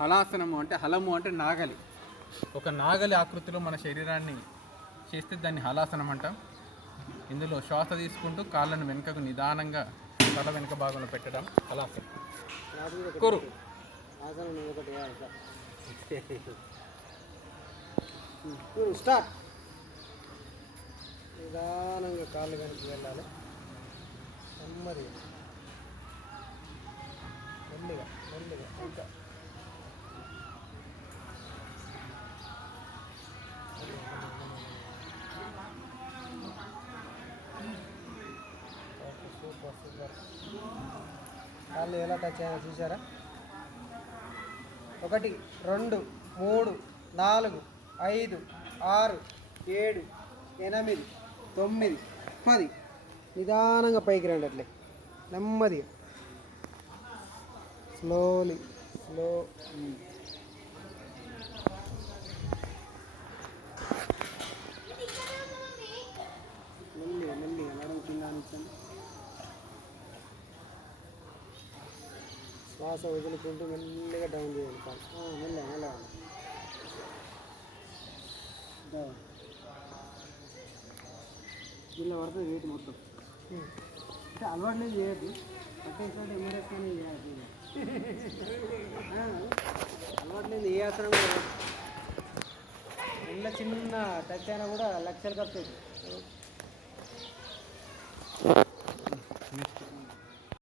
హలాసనము అంటే హలము అంటే నాగలి. ఒక నాగలి ఆకృతిలో మన శరీరాన్ని చేస్తే దాన్ని హలాసనం అంటాం. ఇందులో శ్వాస తీసుకుంటూ కాళ్ళను వెనుకకు నిదానంగా తల వెనుక భాగంలో పెట్టడం హలాసనం. కురు స్టార్ట్. నిదానంగా కాళ్ళు వెనక్కి వెళ్ళాలి. నెమ్మది మెల్లిగా మెల్లిగా ఇంకా సూపర్ సూపర్. కాళ్ళు ఎలా టచ్ అయ్యాయో చూసారా? 1 2 3 4 5 6 7 8 9 10. నిదానంగా పైకి రండి. అట్లే నెమ్మదిగా స్లోలీ స్లో. మెల్లిగా మెల్లిగా నడుము కింద ఉంచండి. శ్వాస వదులుకుంటూ మెల్లిగా డౌన్ చేయాలి. మెల్లగా మెల్లగా డౌన్. దీనిలో పడుతుంది వెయిట్ మొత్తం. అంటే అలవాటు లేదు చేయద్దు. పట్టేసినట్టు ఎమ్మరేస్తేనే చేయాలి. అలవాటు లేదు ఏ ఆసనం కూడా. చిన్న టచ్ అయినా కూడా లక్షలు ఖర్చు అవుతుంది.